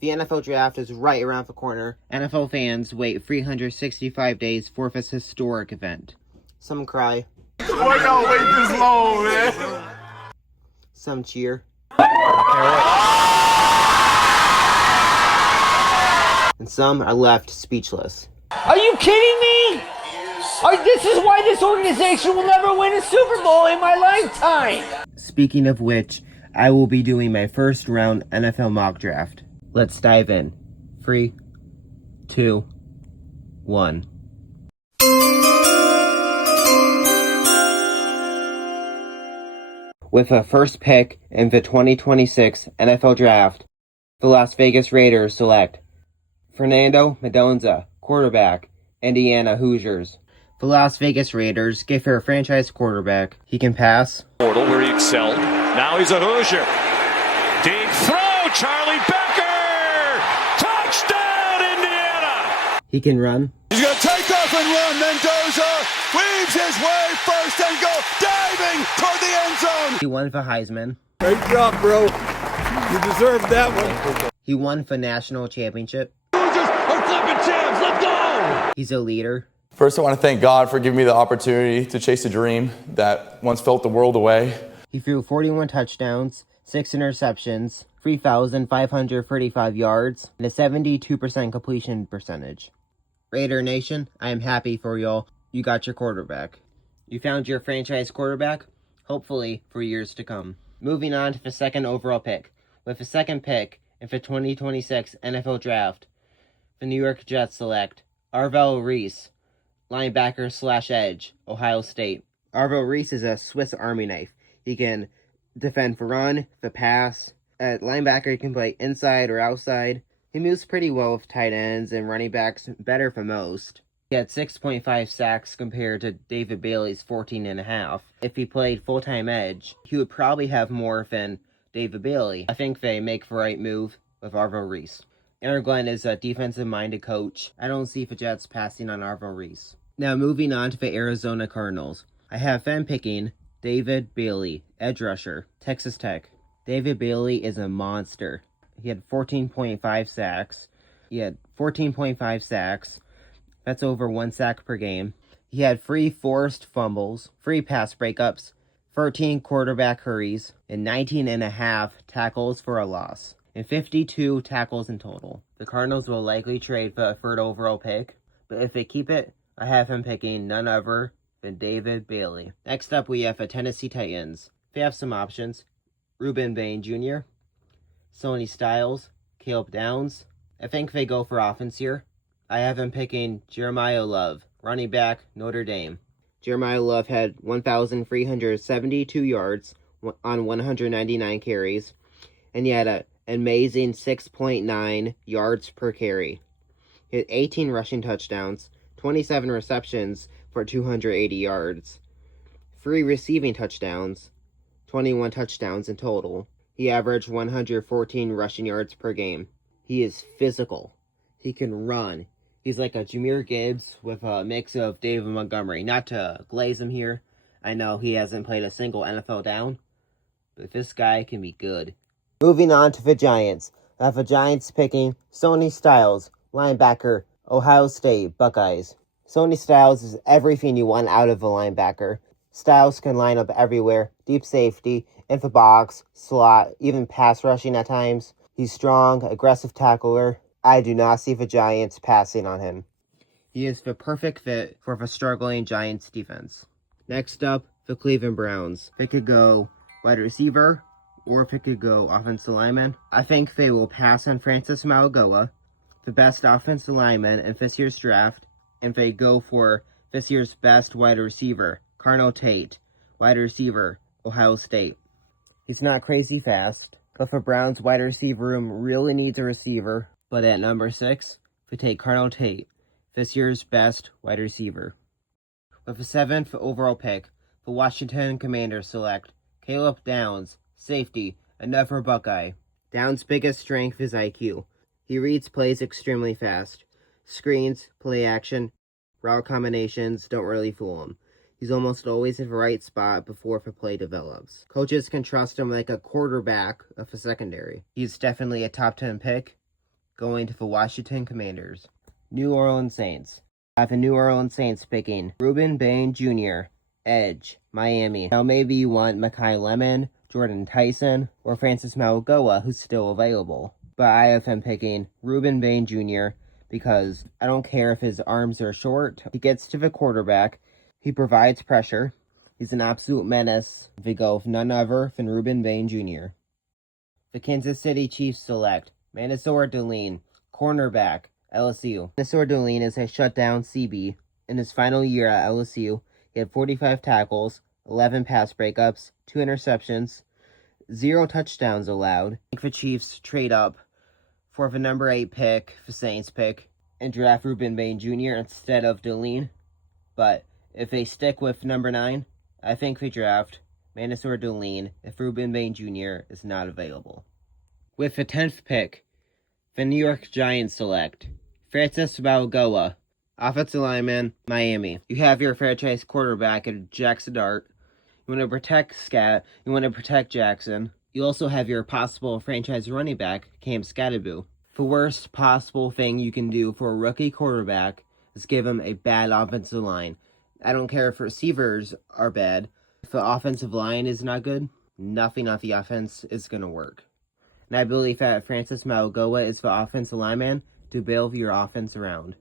The NFL draft is right around the corner. NFL fans wait 365 days for this historic event. Some cry. Why y'all wait this long, man? Some cheer. And some are left speechless. Are you kidding me? This is why this organization will never win a Super Bowl in my lifetime. Speaking of which, I will be doing my first round NFL mock draft. Let's dive in. 3, 2, 1. With the first pick in the 2026 NFL Draft, the Las Vegas Raiders select Fernando Mendoza, quarterback, Indiana Hoosiers. The Las Vegas Raiders give their franchise quarterback. He can pass. Portal where he excelled. Now he's a Hoosier. Deep throw, Charlie Becker! Touchdown, Indiana! He can run. He's going to take off and run. Mendoza weaves his way first and goal, diving toward the end zone. He won the Heisman. Great job, bro. You deserved that one. He won the national championship. Hoosiers are flipping champs. Let's go. He's a leader. First, I want to thank God for giving me the opportunity to chase a dream that once felt the world away. He threw 41 touchdowns, 6 interceptions, 3,535 yards, and a 72% completion percentage. Raider Nation, I am happy for y'all. You got your quarterback. You found your franchise quarterback, hopefully for years to come. Moving on to the second overall pick. With the second pick in the 2026 NFL Draft, the New York Jets select Arvell Reese, linebacker/edge, Ohio State. Arvell Reese is a Swiss Army knife. He can defend the run, the pass. At linebacker, he can play inside or outside. He moves pretty well with tight ends and running backs, better for most. He had 6.5 sacks compared to David Bailey's 14.5. If he played full-time edge, he would probably have more than David Bailey. I think they make the right move with Arvell Reese. Aaron Glenn is a defensive-minded coach. I don't see the Jets passing on Arvell Reese. Now moving on to the Arizona Cardinals. I have them picking David Bailey, edge rusher, Texas Tech. David Bailey is a monster. He had 14.5 sacks. That's over 1 sack per game. He had 3 forced fumbles, 3 pass breakups, 13 quarterback hurries, and 19.5 tackles for a loss, and 52 tackles in total. The Cardinals will likely trade for a third overall pick, but if they keep it, I have him picking none other than David Bailey. Next up, we have the Tennessee Titans. They have some options. Ruben Bain Jr., Sonny Styles, Caleb Downs. I think they go for offense here. I have him picking Jeremiah Love, running back, Notre Dame. Jeremiah Love had 1,372 yards on 199 carries, and he had an amazing 6.9 yards per carry. He had 18 rushing touchdowns, 27 receptions for 280 yards, 3 receiving touchdowns, 21 touchdowns in total. He averaged 114 rushing yards per game. He is physical. He can run. He's like a Jahmyr Gibbs with a mix of David Montgomery. Not to glaze him here. I know he hasn't played a single NFL down, but this guy can be good. Moving on to the Giants. I have the Giants picking Sonny Styles, linebacker, Ohio State Buckeyes. Sonny Styles is everything you want out of a linebacker. Styles can line up everywhere, deep safety, in the box, slot, even pass rushing at times. He's strong, aggressive tackler. I do not see the Giants passing on him. He is the perfect fit for the struggling Giants defense. Next up, the Cleveland Browns. They could go wide receiver, or if it could go offensive lineman. I think they will pass on Francis Mauigoa, the best offensive lineman in this year's draft, and they go for this year's best wide receiver, Carnell Tate, wide receiver, Ohio State. He's not crazy fast, but the Browns' wide receiver room really needs a receiver. But at number 6, we take Carnell Tate, this year's best wide receiver. With the 7th overall pick, the Washington Commanders select Caleb Downs, safety, another Buckeye. Downs' biggest strength is IQ. He reads plays extremely fast. Screens, play action, route combinations don't really fool him. He's almost always in the right spot before the play develops. Coaches can trust him like a quarterback of a secondary. He's definitely a top 10 pick, going to the Washington Commanders. New Orleans Saints. I have the New Orleans Saints picking Ruben Bain Jr., edge, Miami. Now maybe you want Makai Lemon, Jordan Tyson, or Francis Mauigoa, who's still available. But I have him picking Ruben Bain Jr. because I don't care if his arms are short. He gets to the quarterback. He provides pressure. He's an absolute menace. They go with none other than Ruben Bain Jr. The Kansas City Chiefs select Mansour Deline, cornerback, LSU. Mansour Deline is a shutdown CB. In his final year at LSU, he had 45 tackles, 11 pass breakups, 2 interceptions, 0 touchdowns allowed. I think the Chiefs trade up for the number 8 pick, the Saints pick, and draft Ruben Bain Jr. instead of Deline. But if they stick with number 9, I think they draft Mansour Deline if Ruben Bain Jr. is not available. With the 10th pick, the New York Giants select Francis Mauigoa, offensive lineman, Miami. You have your franchise quarterback at Jackson Dart. You want to protect Scat. You want to protect Jackson. You also have your possible franchise running back, Cam Skattebo. The worst possible thing you can do for a rookie quarterback is give him a bad offensive line. I don't care if receivers are bad. If the offensive line is not good, nothing on the offense is going to work. And I believe that Francis Mauigoa is the offensive lineman to build your offense around.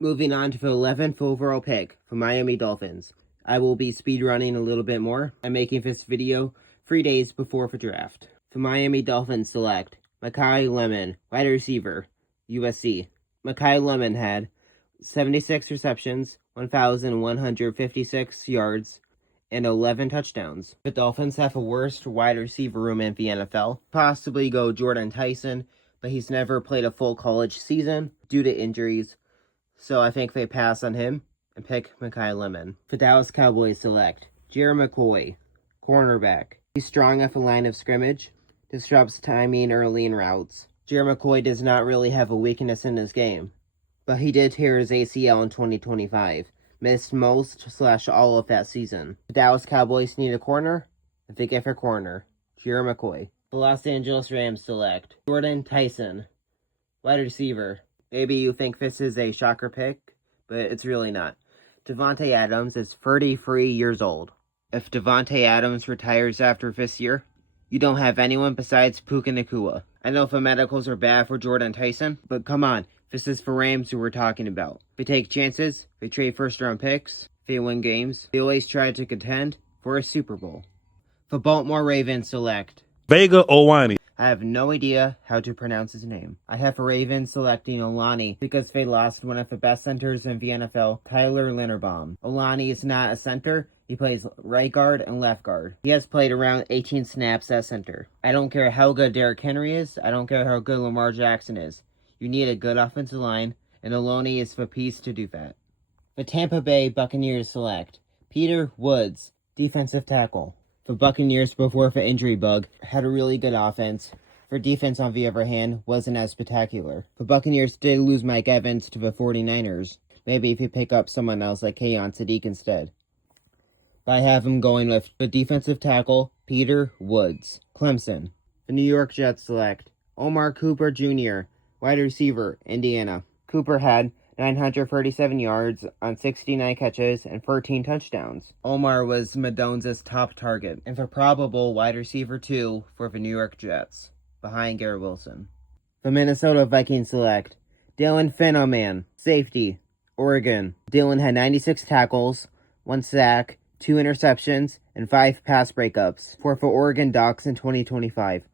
Moving on to the 11th overall pick for Miami Dolphins. I will be speedrunning a little bit more. I'm making this video 3 days before the draft. The Miami Dolphins select Makai Lemon, wide receiver, USC. Makai Lemon had 76 receptions, 1,156 yards, and 11 touchdowns. The Dolphins have the worst wide receiver room in the NFL. Possibly go Jordan Tyson, but he's never played a full college season due to injuries. So I think they pass on him and pick Makai Lemon. The Dallas Cowboys select Jerry McCoy, cornerback. He's strong at the line of scrimmage, disrupts timing early in routes. Jerry McCoy does not really have a weakness in his game, but he did tear his ACL in 2025. Missed most/all of that season. The Dallas Cowboys need a corner. If they get their corner, Jerry McCoy. The Los Angeles Rams select Jordan Tyson, wide receiver. Maybe you think this is a shocker pick, but it's really not. Davante Adams is 33 years old. If Davante Adams retires after this year, you don't have anyone besides Puka Nacua. I know the medicals are bad for Jordan Tyson, but come on. This is for Rams who we're talking about. They take chances, they trade first-round picks, they win games, they always try to contend for a Super Bowl. The Baltimore Ravens select Vega Owani. I have no idea how to pronounce his name. I have the Ravens selecting Olani because they lost one of the best centers in the NFL, Tyler Linderbaum. Olani is not a center. He plays right guard and left guard. He has played around 18 snaps at center. I don't care how good Derrick Henry is. I don't care how good Lamar Jackson is. You need a good offensive line, and Olani is the piece to do that. The Tampa Bay Buccaneers select Peter Woods, defensive tackle. The Buccaneers, before the injury bug, had a really good offense. Their defense, on the other hand, wasn't as spectacular. The Buccaneers did lose Mike Evans to the 49ers. Maybe if you pick up someone else like Keon Sadiq instead. But I have him going with the defensive tackle, Peter Woods. Clemson. The New York Jets select Omar Cooper Jr., wide receiver, Indiana. Cooper had 937 yards on 69 catches and 13 touchdowns. Omar was Madone's top target and the probable wide receiver 2 for the New York Jets, behind Garrett Wilson. The Minnesota Vikings select Dylan Fennoman, safety, Oregon. Dylan had 96 tackles, 1 sack, 2 interceptions, and 5 pass breakups for the Oregon Ducks in 2025.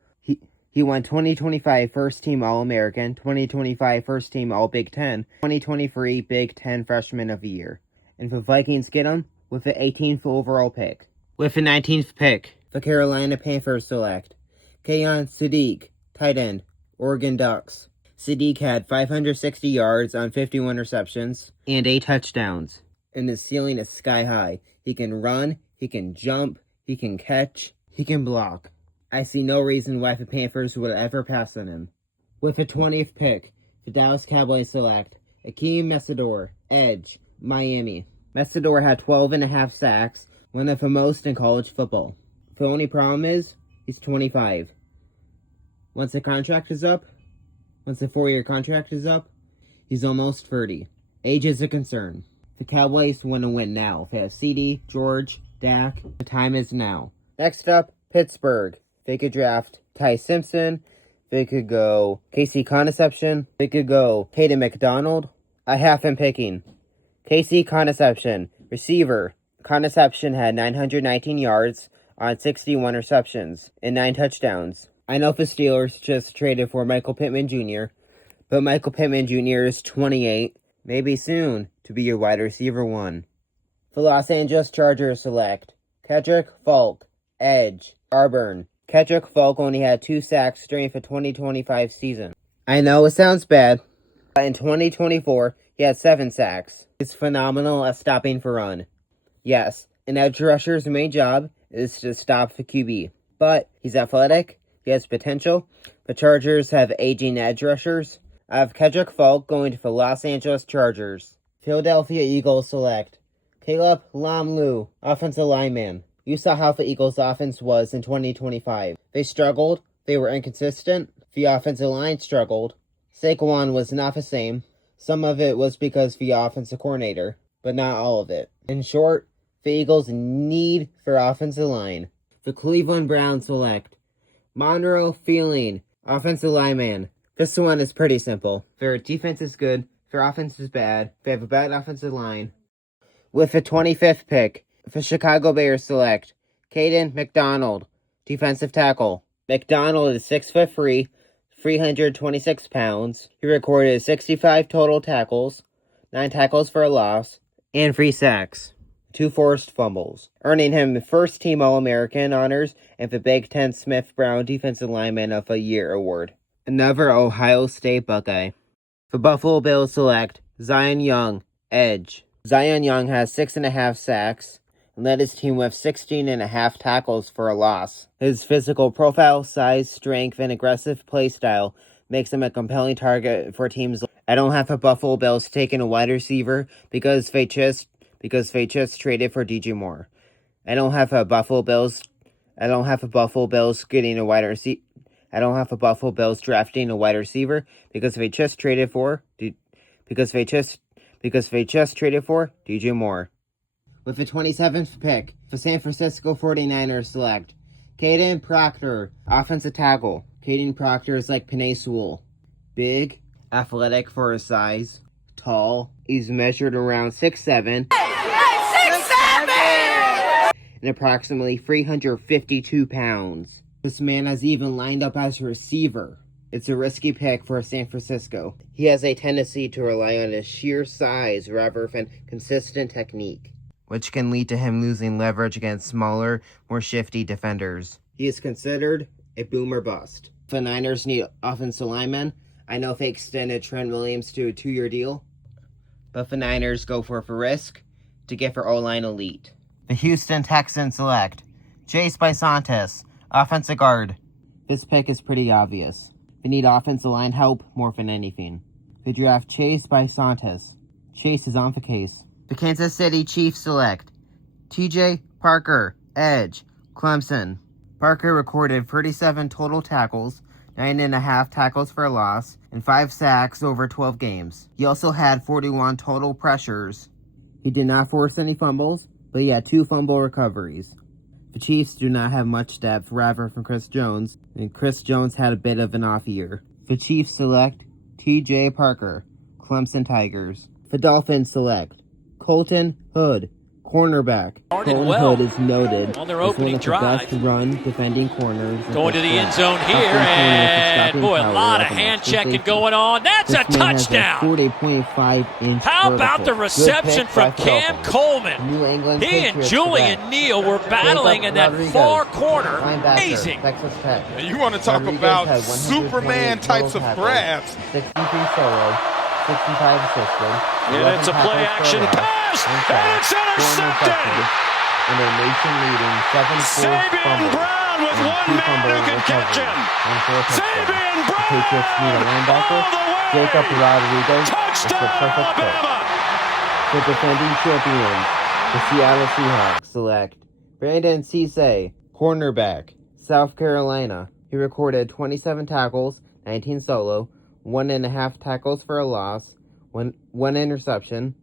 He won 2025 First Team All-American, 2025 First Team All-Big Ten, 2023 Big Ten Freshman of the Year. And the Vikings get him with the 18th overall pick. With the 19th pick, the Carolina Panthers select Keon Sadiq, tight end, Oregon Ducks. Sadiq had 560 yards on 51 receptions and 8 touchdowns. And his ceiling is sky high. He can run, he can jump, he can catch, he can block. I see no reason why the Panthers would ever pass on him. With the 20th pick, the Dallas Cowboys select Akeem Mesidor, edge, Miami. Mesidor had 12.5 sacks, one of the most in college football. The only problem is, he's 25. Once the contract is up, Once the 4-year contract is up, he's almost 30. Age is a concern. The Cowboys want to win now. They have CD, George, Dak. The time is now. Next up, Pittsburgh. They could draft Ty Simpson. They could go Casey Conception. They could go Caden McDonald. I have him picking Casey Conception, receiver. Conception had 919 yards on 61 receptions and 9 touchdowns. I know the Steelers just traded for Michael Pittman Jr., but Michael Pittman Jr. is 28, maybe soon to be your wide receiver 1. The Los Angeles Chargers select Kedrick Falk, edge, Auburn. Kedrick Falk only had 2 sacks during the 2025 season. I know it sounds bad, but in 2024, he had 7 sacks. He's phenomenal at stopping the run. Yes, an edge rusher's main job is to stop the QB, but he's athletic, he has potential. The Chargers have aging edge rushers. I have Kedrick Falk going to the Los Angeles Chargers. Philadelphia Eagles select Caleb Lamlu, offensive lineman. You saw how the Eagles' offense was in 2025. They struggled, they were inconsistent, the offensive line struggled. Saquon was not the same. Some of it was because the offensive coordinator, but not all of it. In short, the Eagles need their offensive line. The Cleveland Browns select Monroe Feeling, offensive lineman. This one is pretty simple. Their defense is good, their offense is bad, they have a bad offensive line. With the 25th pick, the Chicago Bears select Caden McDonald, defensive tackle. McDonald is 6'3", 326 pounds. He recorded 65 total tackles, 9 tackles for a loss, and 3 sacks, 2 forced fumbles, earning him the first team All-American honors and the Big Ten Smith Brown Defensive Lineman of the Year award. Another Ohio State Buckeye. The Buffalo Bills select Zion Young, edge. Zion Young has 6.5 sacks and led his team with 16.5 tackles for a loss. His physical profile, size, strength, and aggressive play style makes him a compelling target for teams. I don't have the Buffalo Bills taking a wide receiver because they just traded for DJ Moore. I don't have the Buffalo Bills getting a wide receiver. I don't have the Buffalo Bills drafting a wide receiver because they just traded for DJ Moore. With the 27th pick, the San Francisco 49ers select Caden Proctor, offensive tackle. Caden Proctor is like Penei Sewell. Big, athletic for his size, tall. He's measured around 6'7", and approximately 352 pounds. This man has even lined up as a receiver. It's a risky pick for San Francisco. He has a tendency to rely on his sheer size rather than consistent technique, which can lead to him losing leverage against smaller, more shifty defenders. He is considered a boom or bust. If the Niners need offensive linemen, I know they extended Trent Williams to a 2-year deal, but the Niners go for a risk to get their O-line elite. The Houston Texans select Chase Bisontis, offensive guard. This pick is pretty obvious. They need offensive line help more than anything. They draft Chase Bisontis. Chase is on the case. The Kansas City Chiefs select TJ Parker, edge, Clemson. Parker recorded 37 total tackles, 9.5 tackles for a loss, and 5 sacks over 12 games. He also had 41 total pressures. He did not force any fumbles, but he had 2 fumble recoveries. The Chiefs do not have much depth, rather from Chris Jones, and Chris Jones had a bit of an off year. The Chiefs select T.J. Parker, Clemson Tigers. The Dolphins select Colton Hood, cornerback. Colton Hood is noted on their as opening one of the drive. best run defending corners. Going to the end zone here, and boy, a lot of hand checking going on. That's a touchdown. 40.5-inch How about the reception from Cam Coleman? New England He and Patriots Julian select Neal were battling in that Rodriguez, far corner. linebacker, Amazing. Texas Tech. And you want to talk Rodriguez about had 128 Superman types of total grabs. tackles, 63 solo, 65 assisted. And it's a play action pass, and it's intercepted. And a nation-leading 7 forced Sabian fumbles Brown with and 1 2 man fumble who can catch him. and 4 touchdowns. Sabian The Brown Patriots need a linebacker. all the way. Jacob Rodriguez is the Touchdown, perfect pick. Alabama. The defending champions, the Seattle Seahawks, select Brandon Cisse, cornerback, South Carolina. He recorded 27 tackles, 19 solo, 1.5 tackles for a loss, one interception,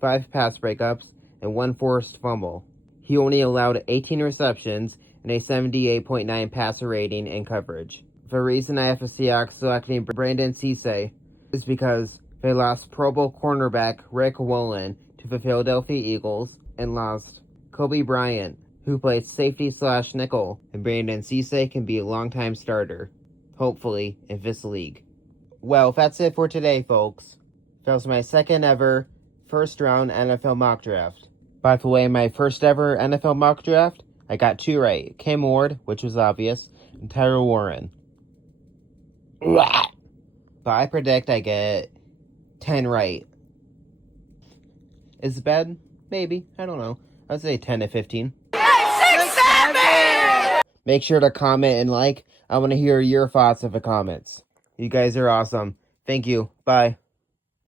5 pass breakups, and 1 forced fumble. He only allowed 18 receptions and a 78.9 passer rating and coverage. The reason I have the Seahawks selecting Brandon Cisse is because they lost Pro Bowl cornerback Rick Woolen to the Philadelphia Eagles and lost Kobe Bryant, who plays safety/nickel, and Brandon Cisse can be a longtime starter, hopefully, in this league. Well, that's it for today, folks. That was my second ever first round NFL mock draft. By the way, my first ever NFL mock draft, I got 2 right. Cam Ward, which was obvious, and Tyler Warren. But I predict I get 10 right. Is it bad? Maybe. I don't know. I'd say 10 to 15. 6-7! Make sure to comment and like. I want to hear your thoughts of the comments. You guys are awesome. Thank you. Bye.